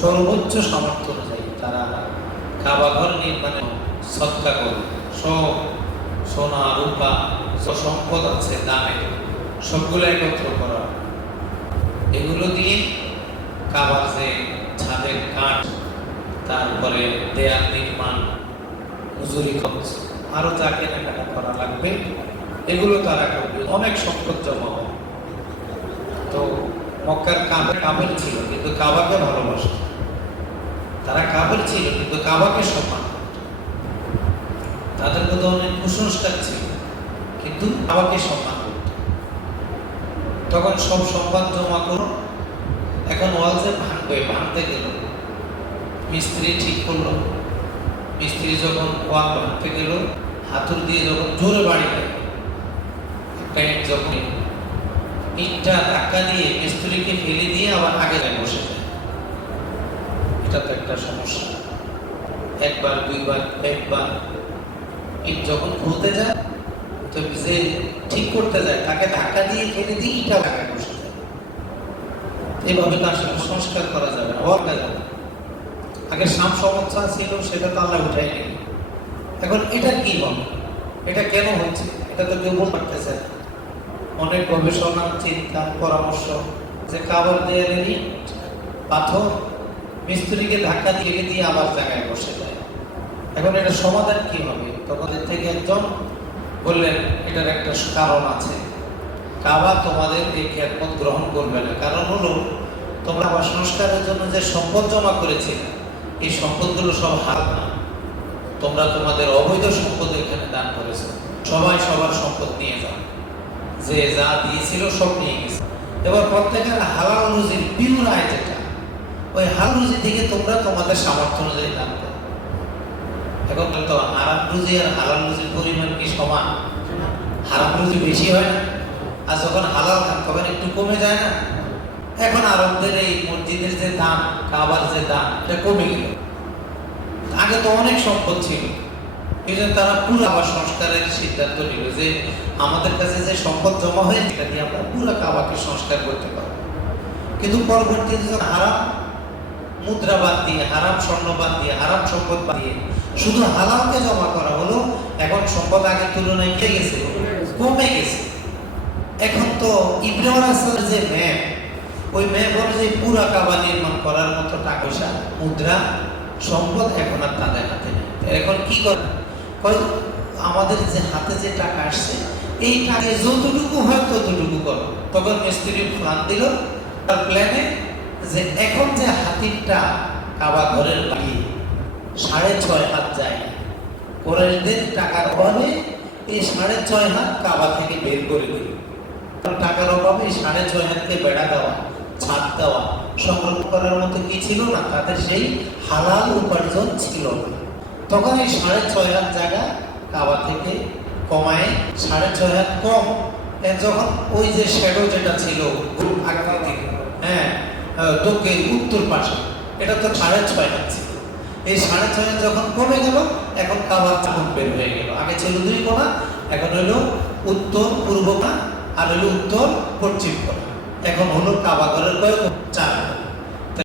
সর্বোচ্চ সামর্থ্য অনুযায়ী তারা কাবা ঘর নির্মাণে সৎকা করে। সব সোনা, রূপা সম্পদ আছে দামে, সবগুলো একত্র করা। এগুলো দিয়ে কাবার যে ছাদের কাঠ, তারপরে দেয়াল নির্মাণ মজুরি খরচ, আরও যা কেনাকাটা করা লাগবে এগুলো তারা করবে। অনেক সম্পদ জমা হয়। তো মক্কার কাবে কাবের ছিল, কিন্তু কাবাকে ভালোবাসত। তারা কাবের ছিল, কিন্তু কাবাকে সম্মান তাদের মধ্যে অনেক কুসংস্কার ছিল, কিন্তু কাবাকে সম্মান তখন সব সম্পদ জমা করো এখন ওয়াল যে ভাঙবে ভাঙতে গেল। মিস্ত্রি ঠিক করল। মিস্ত্রি যখন ওয়াল ভাঙতে গেল হাতুর দিয়ে যখন জোরে বাড়ি দেয় ইট যখন ইটটা ধাক্কা দিয়ে মিস্ত্রিকে ফেলে দিয়ে আবার আগে যায় বসে যায়। এটা তো একটা সমস্যা। একবার, দুইবার, একবার। ইট যখন খুলতে যায়, তো যে ঠিক করতে যায়। তাকে ধাক্কা দিয়ে ফেলে দিয়ে ইটা আগে বসে যায়। এভাবে তো আসলে সংস্কার করা যাবে না হওয়া যাবে আগে সাম সমস্যা ছিল, সেটা তো আল্লাহ উঠাই এখন এটা কি হবে এটা কেন হচ্ছে? এটা তো কেউ বলতে পারতেছে। অনেক গবেষণা, চিন্তা, পরামর্শ। যে কাবার দেয়ালের ইট পাথর, মিস্ত্রিকে ধাক্কা দিয়ে দিয়ে আবার জায়গায় বসে যায়। এখন এটা সমাধান কি হবে? এর থেকে একজন বললেন, এটার একটা কারণ আছে। কাবা তোমাদের এই খ্যাতমত গ্রহণ করবে না। কারণ হলো, তোমরা আবার সংস্কারের জন্য যে সম্পদ জমা করেছিলে, এই সম্পদগুলো সব হাল না। তোমরা তোমাদের অবৈধ সম্পদ এখানে দান করেছ। সবাই সবার সম্পদ নিয়ে যাও। যে যা দিয়েছিল সব নিয়ে গেছে। এবার প্রত্যেকের হালাল রুজির পিউর আয় যেটা, ওই হালাল রুজি থেকে তোমরা তোমাদের সামর্থ্য অনুযায়ী দান করো। এখন তো হারাম রুজি আর হালাল রুজির পরিমাণ কি সমান? হারাম রুজি বেশি হয় না। আর যখন হালাল খান, তখন একটু কমে যায় না? এখন আরবদের এই মসজিদের যে দাম কাবার যে দাম এটা কমে গেল। আগে তো অনেক সম্পদ ছিল। জন্য তারা পুরো আবার সংস্কারের সিদ্ধান্ত নিল যে আমাদের কাছে যে সম্পদ জমা হয়েছে, এটা দিয়ে আমরা পুরো কাবাকে সংস্কার করতে পারব। কিন্তু পরবর্তীতে যখন হারাম মুদ্রা দিয়ে, হারাম স্বর্ণ দিয়ে, হারাম সম্পদ দিয়ে শুধু হালালকে জমা করা হলো, এখন সম্পদ আগের তুলনায় কে গেছে? কমে গেছে। এখন তো ইব্রাহিম আসলামের যে ম্যাপ, ওই ম্যাপ অনুযায়ী পুরা কাবা নির্মাণ করার মতো টাকা পয়সা, মুদ্রা, সম্পদ এখন আর তাদের হাতে এখন কি করে? আমাদের যে হাতে যে টাকা আসছে, এই টাকায় যতটুকু হয় ততটুকু করো। তখন মিস্ত্রি প্ল্যান দিল, তার প্ল্যানে যে এখন যে হাতিরটা কাবা ঘরের বাড়ি, সাড়ে ছয় হাত যায় কোরআনদের টাকার অভাবে এই সাড়ে ছয় হাত কাবা থেকে বের করে দিল। টাকার অভাবে সাড়ে ছয় হাতকে বেড়া দেওয়া, ছাদ দেওয়া সংগ্রহ করার মতো কি ছিল না তাদের সেই হালাল উপার্জন ছিল না। তখন এই সাড়ে ছয় হাত জায়গা কাবা থেকে কমায়, সাড়ে ছয় হাত কম। যখন ওই যে শ্যাডো যেটা ছিল হ্যাঁ দক্ষিণ উত্তর পাশে, এটা তো সাড়ে ছয় হাত ছিল। এই সাড়ে ছয় যখন কমে গেল, এখন কাবার তখন বের হয়ে গেল। আগে ছিল দুই কোণা, এখন হলো উত্তর, পূর্ব কোণা, আর হলো উত্তর, পশ্চিম কোণা। এখন হলো কাবা ঘরের কয়েক চার।